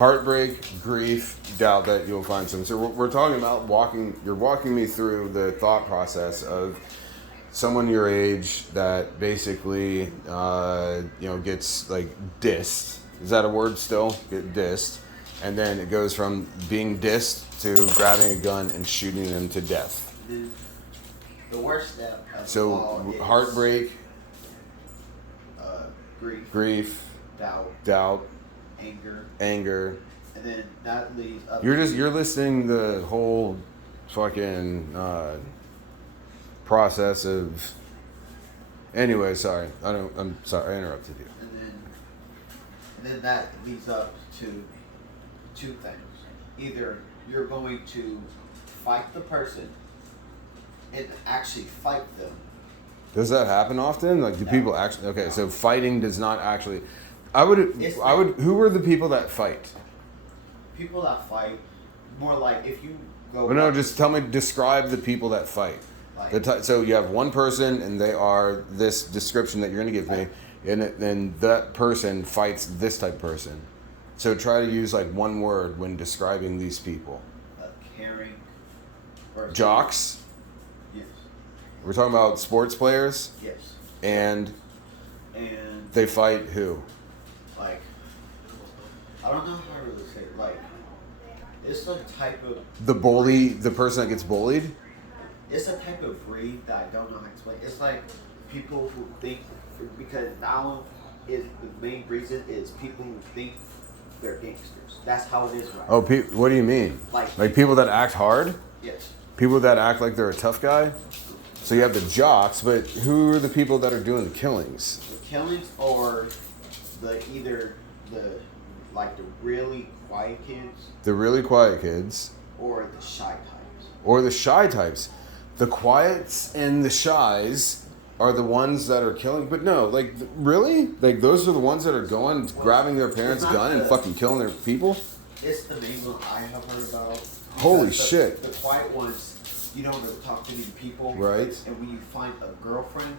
Heartbreak, grief, doubt that you'll find some. So we're talking about walking. You're walking me through the thought process of someone your age that basically, gets like dissed. Is that a word still? Get dissed, and then it goes from being dissed to grabbing a gun and shooting them to death. The worst step of So all is heartbreak, grief, doubt, anger, anger. and then that leads up. You're listening the whole fucking process of. Anyway, sorry. I'm sorry. I interrupted you. And then that leads up to two things. Either you're going to fight the person and actually fight them. Does that happen often? Like, do No. people actually? Okay, No. so fighting does not actually. I would. Who are the people that fight? People that fight, more like if you go. Well, no, just tell me. Describe the people that fight. So you have one person, and they are this description that you're going to give me, and then that person fights this type of person. So try to use like one word when describing these people. Caring. Jocks. Yes. We're talking about sports players. Yes. And And they fight who? like, I don't know how to really say it. Like, it's a type of. The bully, the person that gets bullied. It's a type of breed that I don't know how to explain. It's like people who think, because now is the main reason is people who think they're gangsters. That's how it is right Oh, what do you mean? Like people that act hard? Yes. People that act like they're a tough guy? So you have the jocks, but who are the people that are doing the killings? The killings are either the really quiet kids. The really quiet kids. Or the shy types. Or the shy types. The quiets and the shies are the ones that are killing. But no, like, really? Like, those are the ones that are going, grabbing their parents' gun and fucking killing their people? It's the main one I have heard about. Holy shit. The quiet ones, you don't really talk to many people. Right. And when you find a girlfriend,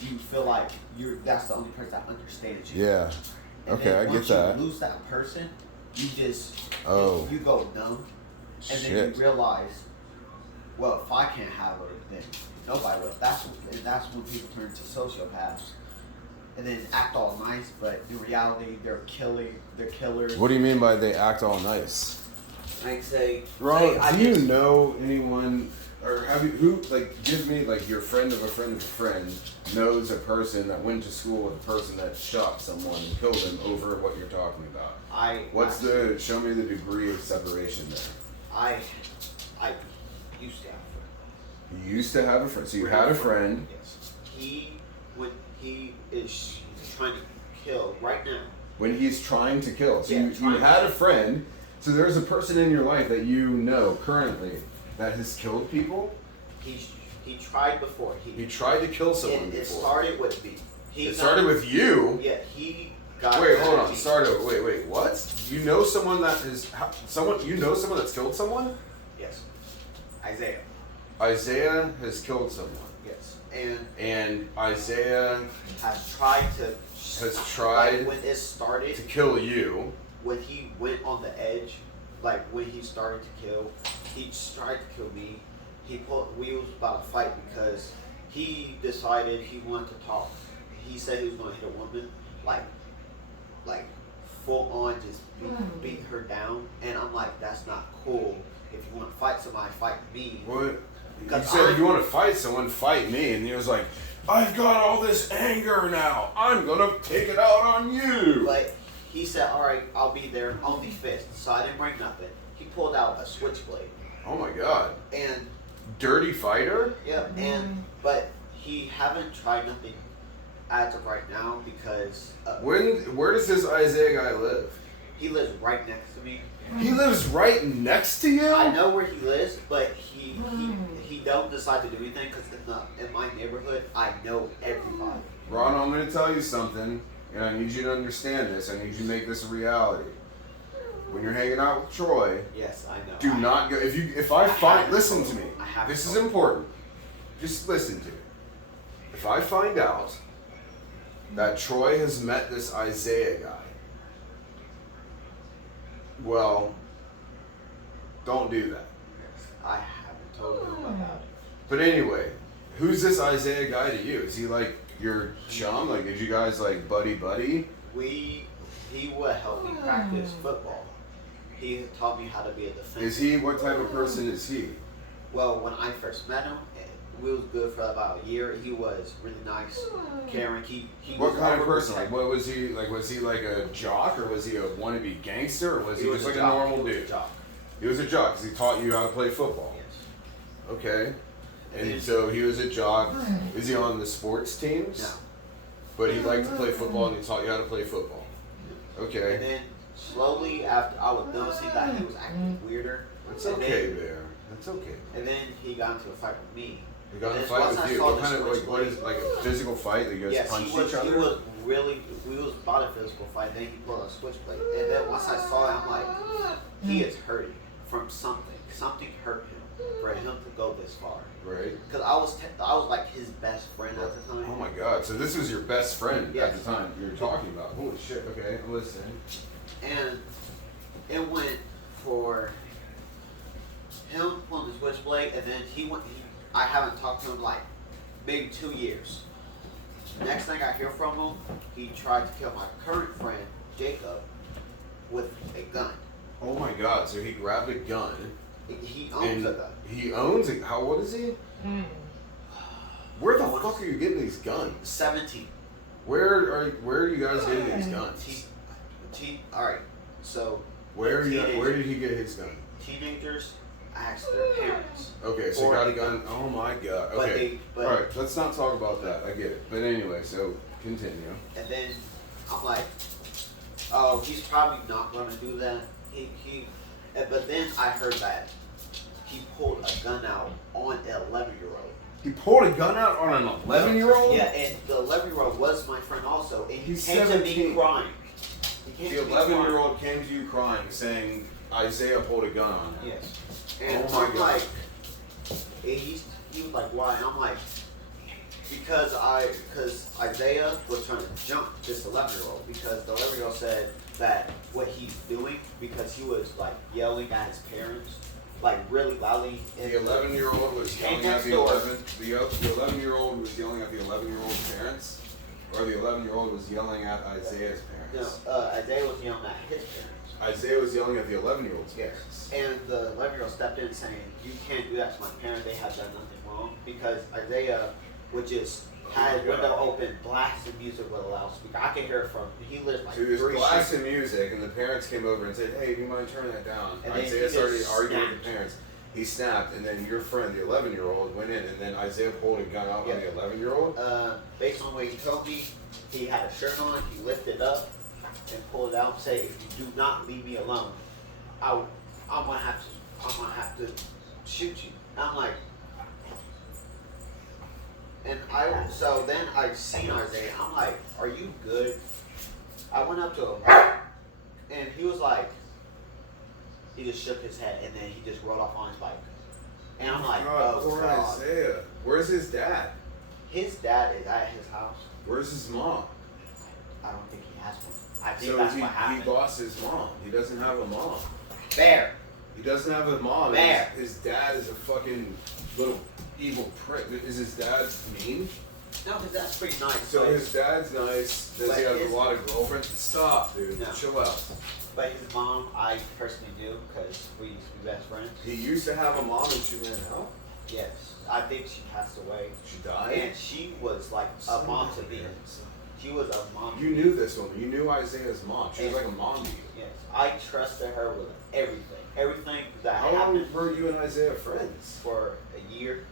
you feel like that's the only person that understands you. Yeah. And okay, I get that. Once you lose that person, you just you go numb, and Shit. then you realize, well, if I can't have her, then nobody will. That's when people turn to sociopaths, and then act all nice, but in reality, they're killers. What do you mean by they act all nice? I'd say, Ronald, do you know anyone, or have you, give me, like, your friend of a friend of a friend knows a person that went to school with a person that shot someone and killed them over what you're talking about? Show me the degree of separation there. I used to have a friend. You used to have a friend, so you had a friend. Yes. When he is trying to kill right now. When he's trying to kill. So Yeah, you had a friend, so there's a person in your life that you know currently that has killed people? He tried before. He tried to kill someone It before. started with me. It started with you? Yeah, he got. Wait, hold on. Wait. What? You know someone that is someone? You know someone that's killed someone? Yes. Isaiah. Isaiah has killed someone. Yes. And Isaiah has tried when it started to kill you. When he went on the edge, like when he started to kill, he tried to kill me. We was about to fight because he decided he wanted to talk. He said he was going to hit a woman, like full on, just beat her down. And I'm like, that's not cool. If you want to fight somebody, fight me. What? You said if you want to fight someone, fight me. And he was like, I've got all this anger now. I'm going to take it out on you. But he said, all right, I'll be there, only fist. So I didn't bring nothing. He pulled out a switchblade. Oh my God. And dirty fighter? Yeah, but he haven't tried nothing as of right now because where does this Isaiah guy live? He lives right next to me. He lives right next to you? I know where he lives, but he don't decide to do anything because in my neighborhood I know everybody. Ron, I'm going to tell you something, and I need you to understand this. I need you to make this a reality. When you're hanging out with Troy, yes, I know. Do not go. Listen to me. This is important. Just listen to me. If I find out that Troy has met this Isaiah guy, Well, don't do that. I haven't told him about that. But anyway, who's this Isaiah guy to you? Is he like your chum? Like, did you guys like buddy? He would help me practice football. He taught me how to be a defender. Is he, what type of person is he? Well, when I first met him, we was good for about a year. He was really nice, caring. He What was kind of person? overprotective. Like, what was he like? Was he like a jock, or was he a wannabe gangster, or was he just like a jock. normal He was dude? a jock. He was a jock because he taught you how to play football. Yes. Okay. And And- so he was a jock. Is he on the sports teams? No. But he liked to play football, and he taught you how to play football. Okay. And then slowly after I was noticing that he was acting weirder. That's and okay, then, Bear. That's okay. And then he got into a fight with me. He got in a And fight once with I you. saw What the kind of like? What is switchblade- like a physical fight that you guys Yes, punched he was. each other? He was really. We was about a physical fight. Then he pulled a switchblade, and then once I saw it, I'm like, he is hurting from something. Something hurt him for him to go this far. Right. Because I was like his best friend at the time. Oh my God! So this was your best friend Yes. at the time you were talking about. Holy shit! Okay, I'm listening. And it went for him pulling the switchblade, and then I haven't talked to him like maybe 2 years. Next thing I hear from him, he tried to kill my current friend Jacob with a gun. Oh my God! So he grabbed a gun. He owns a gun. He owns it. How old is he? Where the fuck are you getting these guns? 17. Where are you guys getting these guns? All right. So Where did he get his gun? teenagers ask their parents. Okay, so he for got a a gun. gun. Oh my God. But Okay. but All right. Let's not talk about that. I get it. But anyway, so continue. And then I'm like, oh, he's probably not gonna do that. But then I heard that he pulled a gun out on an 11-year-old. He pulled a gun out on an 11-year-old? Yeah, and the 11-year-old was my friend also, and he He's came 17. to me crying. He came The to me crying. 11-year-old came to you crying, saying Isaiah pulled a gun on him. Yes. And Oh my I'm God. like, and he was like, why? And I'm like, because Isaiah was trying to jump this 11-year-old because the 11-year-old said that what he's doing because he was like yelling at his parents like really loudly. The 11-year-old was Came yelling at next the door. 11-year-old was yelling at the 11-year-old's parents, or the 11-year-old was yelling at Isaiah's parents. No, Isaiah was yelling at his parents. Isaiah was yelling at the 11-year-old's Yes. parents. And the 11-year-old stepped in saying, you can't do that to my parents. They have done nothing wrong. Because Isaiah, which is had his window open, blasting music with a loudspeaker. I can hear it from, he lives like So he was 3 blasting music, and the parents came over and said, "Hey, do you mind turning that down?" And then Isaiah he started just arguing with snapped. the parents. He snapped, and then your friend, the 11-year-old, went in, and then Isaiah pulled a gun out on Yeah. the 11-year-old. Based on what he told me, he had a shirt on, he lifted it up and pulled it out and said, if you do not leave me alone, I'm gonna have to shoot you. And I'm like, so then I seen Isaiah, I'm like, are you good? I went up to him and he was like, he just shook his head and then he just rolled off on his bike. And I'm like, oh poor God. Isaiah. Where's his dad? His dad is at his house. Where's his mom? I don't think he has one. I think So that's he what happened. lost his mom. He doesn't have a mom. There. He doesn't have a mom. There. His dad is a fucking little evil prick. Is his dad mean? No, because that's pretty nice. So but, his dad's nice. Does But he have his- a lot of girlfriends? Stop, dude. No. Chill out. but his mom, I personally knew because we used to be best friends. He used to have a mom and she ran out. Yes. I think she passed away. She died. And she was like a mom to me. She was a mom. You knew this woman. You knew Isaiah's mom. She was like a mom to you. Yes. I trusted her with everything. Everything that How long happened were you and Isaiah friends? for a year.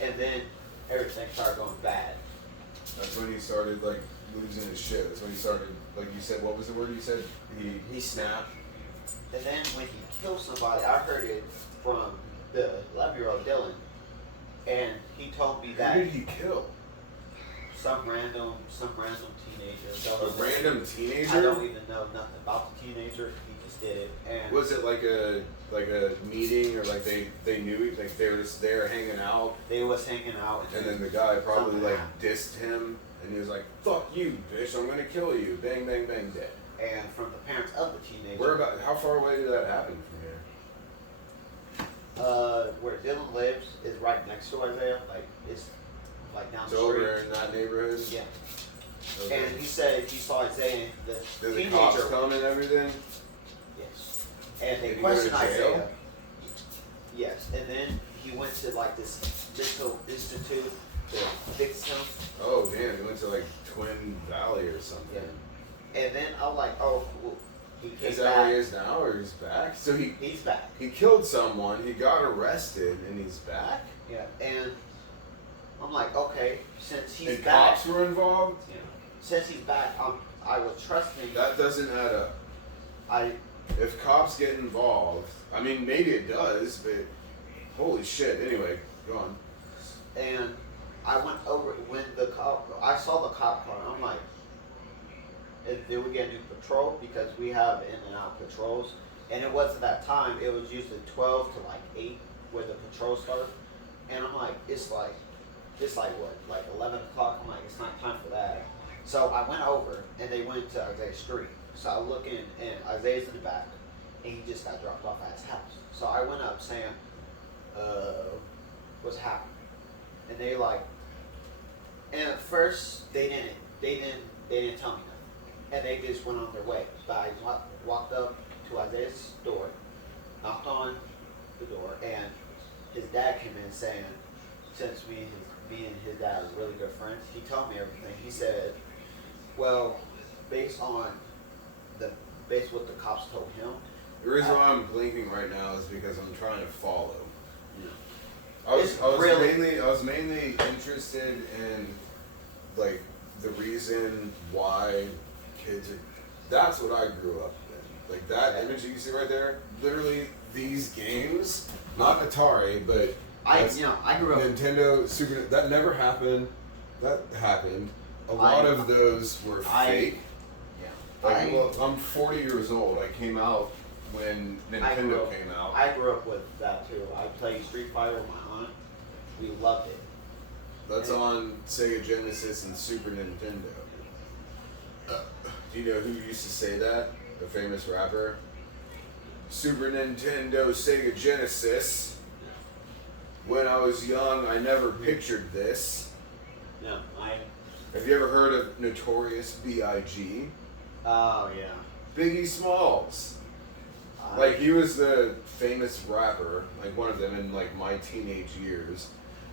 And then everything started going bad. That's when he started like losing his shit. That's when he started, like you said, what was the word you said? He snapped. And then when he killed somebody, I heard it from the 11-year-old Dylan. And he told me Who that did he kill? some random teenager. A random I teenager? don't even know nothing about the teenager. He just did it. And Was it like a meeting, or like they knew, like they were just there hanging out, they was hanging out. and then the guy probably Something like happened. dissed him, and he was like, "Fuck you, bitch! I'm gonna kill you!" Bang, bang, bang, dead. and from the parents of the teenager. Where about? How far away did that happen from here? Where Dylan lives is right next to Isaiah. Like it's like down the So street. over in that neighborhood. Yeah. Okay. And he said he saw Isaiah, the Did teenager. the cops come and everything? Yes. And they Did he go to questioned jail? Isaiah. Yes. And then he went to like this mental institute to fix him. Oh damn, he went to like Twin Valley or something. Yeah. And then I'm like, oh, cool. He came Is that back. where he is now, or he's back? So He's back. he killed someone, he got arrested, and he's back? Yeah. And I'm like, okay, since he's And back. cops were involved? Yeah. Since he's back, I was trusting. That doesn't add up. If cops get involved, I mean, maybe it does, but holy shit. Anyway, go on. And I went over when I saw the cop car. I'm like, did we get a new patrol? Because we have in and out patrols, and it wasn't that time. It was usually 12 to like 8 where the patrol started. And I'm like, it's like what, like 11 o'clock. I'm like, it's not time for that. So I went over, and they went to Isaiah's street. So I look in, and Isaiah's in the back, and he just got dropped off at his house. So I went up saying, what's happening? And they like, and at first they didn't tell me nothing, and they just went on their way. But I walked up to Isaiah's door, knocked on the door, and his dad came in saying, since me and his dad are really good friends, he told me everything. He said, well, based on what the cops told him. The reason why I'm blinking right now is because I'm trying to follow. Yeah. I was mainly interested in like the reason why kids are. That's what I grew up in. Like that image that you see right there. Literally these games, not Atari, but I grew up. Nintendo, Super. That never happened. That happened. A lot of those were fake. Yeah. Well, I'm 40 years old. I came out when Nintendo came out. I grew up with that too. I played Street Fighter with my aunt. We loved it. That's on Sega Genesis and Super Nintendo. Do you know who used to say that? A famous rapper? Super Nintendo, Sega Genesis. When I was young, I never pictured this. No, Have you ever heard of Notorious B.I.G.? Oh yeah. Biggie Smalls. Like he was the famous rapper, like one of them in like my teenage years.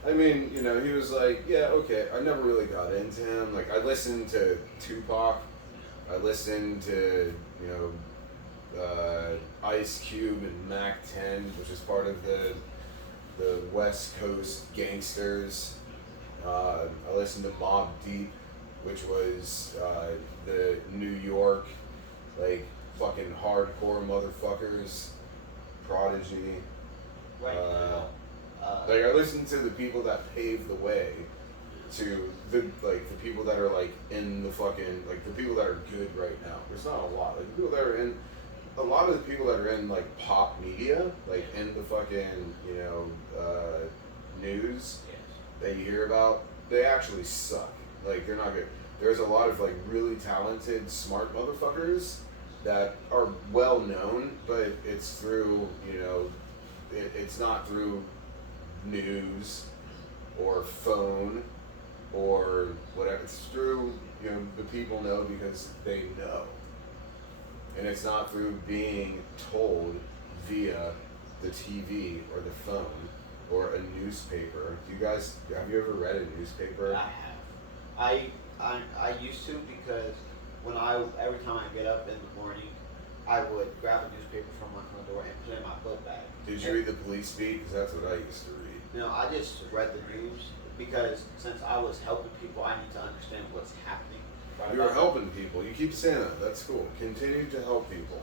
I mean, you know, he was like, yeah, okay. I never really got into him. Like I listened to Tupac. I listened to, you know, Ice Cube and Mac 10, which is part of the West Coast gangsters. I listened to Mobb Deep, which was the New York, like, fucking hardcore motherfuckers, Prodigy. Right. Like, I listened to the people that paved the way to the people that are, like, in the fucking, like, the people that are good right now. There's not a lot. Like, the people that are in, a lot of the people that are in, like, pop media, like, in the fucking, you know, news that you hear about, they actually suck. Like, they're not good. There's a lot of, like, really talented, smart motherfuckers that are well known, but it's through, you know, it's not through news or phone or whatever. It's through, you know, the people know because they know. And it's not through being told via the TV or the phone or a newspaper. Have you ever read a newspaper? I have. I used to because every time I get up in the morning, I would grab a newspaper from my front door and put it in my book bag. Did you read the Police Beat? Because that's what I used to read. No, I just read the news because since I was helping people, I need to understand what's happening. You were helping people. You keep saying that. That's cool. Continue to help people.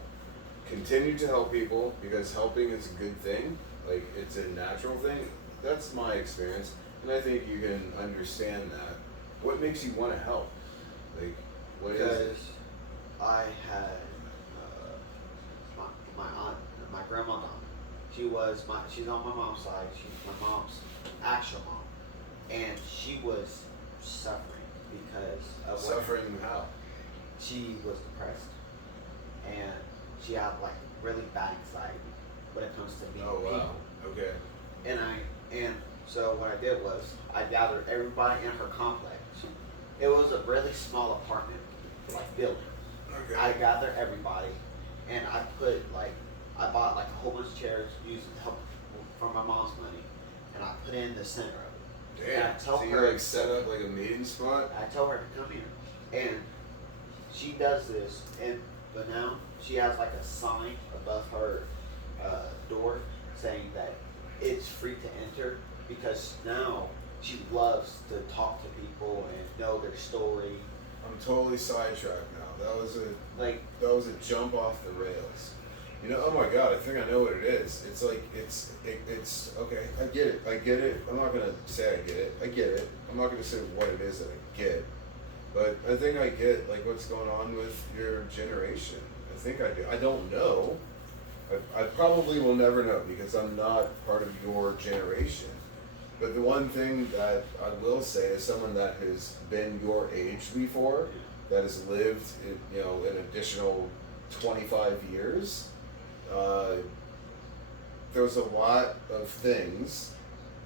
Continue to help people because helping is a good thing. Like, it's a natural thing. That's my experience. And I think you can understand that. What makes you want to help? Like, what is it? Because I had my aunt, my grandma. She's on my mom's side. She's my mom's actual mom, and she was suffering because of Suffering how? she was depressed, and she had like really bad anxiety when it comes to meeting Oh wow. people. Okay. And so what I did was I gathered everybody in her complex. It was a really small apartment, like building. Okay. I gathered everybody, and I bought like a whole bunch of chairs using help from my mom's money, and I put it in the center of it. And I Damn. tell So you her, like set up like a meeting spot? I tell her to come here, and she does this, but now she has like a sign above her door saying that it's free to enter, because now she loves to talk to people and know their story. I'm totally sidetracked now. That was a jump off the rails. You know, oh my god, I think I know what it is. It's like it's okay. I get it. I'm not gonna say I get it. I'm not gonna say what it is that I get, but I think I get like what's going on with your generation. I think I do. I don't know. I probably will never know because I'm not part of your generation. But the one thing that I will say is someone that has been your age before, that has lived, an additional 25 years, there's a lot of things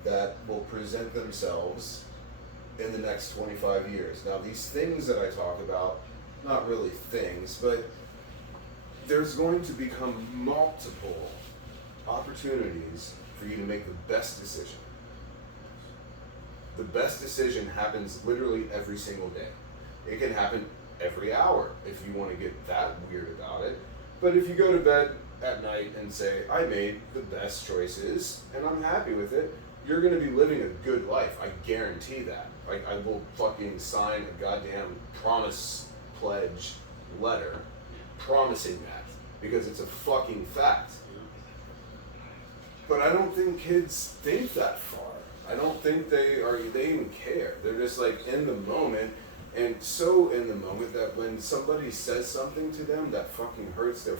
that will present themselves in the next 25 years. Now, these things that I talk about, not really things, but there's going to become multiple opportunities for you to make the best decision. The best decision happens literally every single day. It can happen every hour if you want to get that weird about it. But if you go to bed at night and say, I made the best choices and I'm happy with it, you're going to be living a good life. I guarantee that. I will fucking sign a goddamn promise pledge letter promising that because it's a fucking fact. But I don't think kids think that far. I don't think they even care. They're just like in the moment, and so in the moment that when somebody says something to them that fucking hurts their